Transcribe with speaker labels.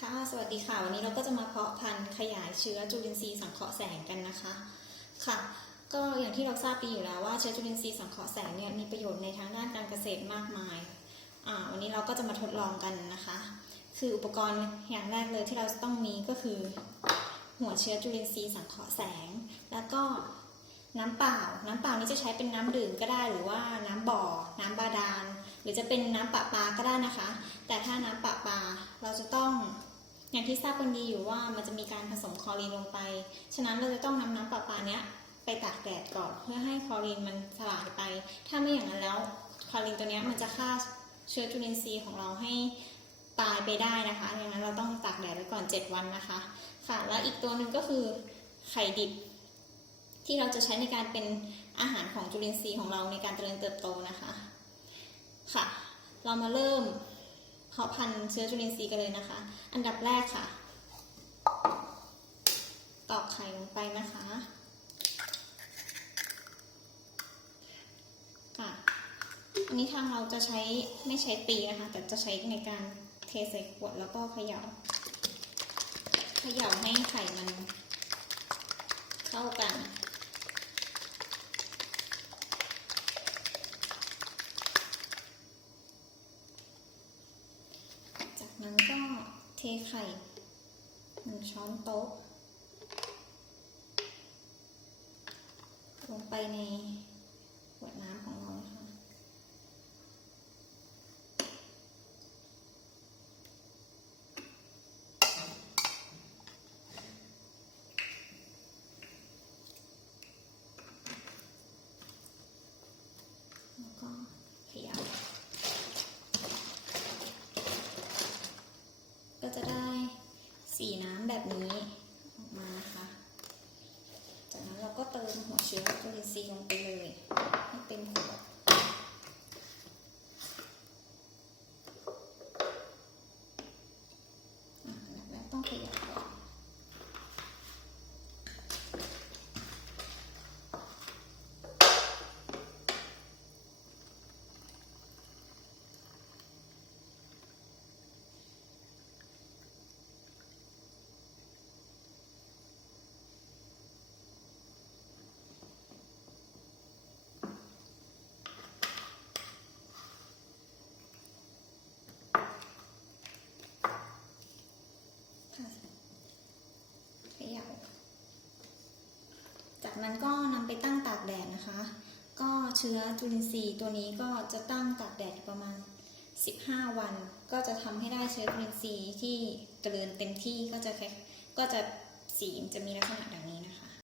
Speaker 1: ค่ะ สวัสดีค่ะ วันนี้เราก็จะมาเพาะพันธุ์ขยายเชื้อจุลินทรีย์สังเคราะห์แสงกันนะคะ ค่ะ ก็อย่างที่เราทราบดีอยู่แล้วว่าเชื้อจุลินทรีย์สังเคราะห์แสงเนี่ยมีประโยชน์ในทางด้านการเกษตรมากมาย อ่า วันนี้เราก็จะมาทดลองกันนะคะ คืออุปกรณ์อย่างแรกเลยที่เราต้องมีก็คือ หัวเชื้อจุลินทรีย์สังเคราะห์แสง แล้วก็น้ำเปล่า น้ำเปล่านี้จะใช้เป็นน้ำดื่มก็ได้ หรือว่าน้ำบ่อ น้ำบาดาล หรือจะเป็นน้ำประปาก็ได้นะคะ แต่ถ้าน้ำประปาเราจะต้อง อย่างที่ทราบกันดีอยู่ว่ามันจะมีการผสมคลอรีนลงไป ฉะนั้นเราจะต้องนำน้ำประปาเนี้ยไปตากแดดก่อนเพื่อให้คลอรีนมันสลายไป ถ้าไม่อย่างนั้นแล้วคลอรีนตัวเนี้ยมันจะฆ่าเชื้อจุลินทรีย์ของเราให้ตายไปได้นะคะอย่างนั้นเราต้องตากแดดไว้ก่อน 7 วันนะคะ ค่ะ แล้วอีกตัวหนึ่งก็คือไข่ดิบ ที่เราจะใช้ในการเป็นอาหารของจุลินทรีย์ของเราในการเจริญเติบโตนะคะ ค่ะ เรามาเริ่ม เพาะพันธุ์เชื้อจุลินทรีย์กันเลยนะคะ อันดับแรกค่ะ ตอกไข่ลงไปนะคะค่ะอันนี้ทางเราจะใช้ไม่ใช้ตีนะคะ แต่จะใช้ในการเทใส่ขวดแล้วก็เขย่าเขย่าให้ไข่มันเข้ากัน จากนั้นก็เท ไข่หนึ่งช้อนโต๊ะ ลงไปในขวดน้ำของเรานะคะ แล้วก็เขย่า ก็จะได้ สีน้ำแบบนี้ออกมานะคะ จากนั้นเราก็เติมหัวเชื้อจุลินทรีย์ลงไปเลยให้เต็มขวดอะอันดับแรกต้องขยับก่อนค่ะขยับจาก นั้นก็นำไปตั้งตากแดดนะคะ ก็เชื้อจุลินทรีย์ตัวนี้ก็จะตั้งตากแดดประมาณ 15 วัน ก็จะทำให้ได้เชื้อจุลินทรีย์ที่เจริญเต็มที่ก็จะแค่ก็จะสีจะมีลักษณะดังนี้นะคะ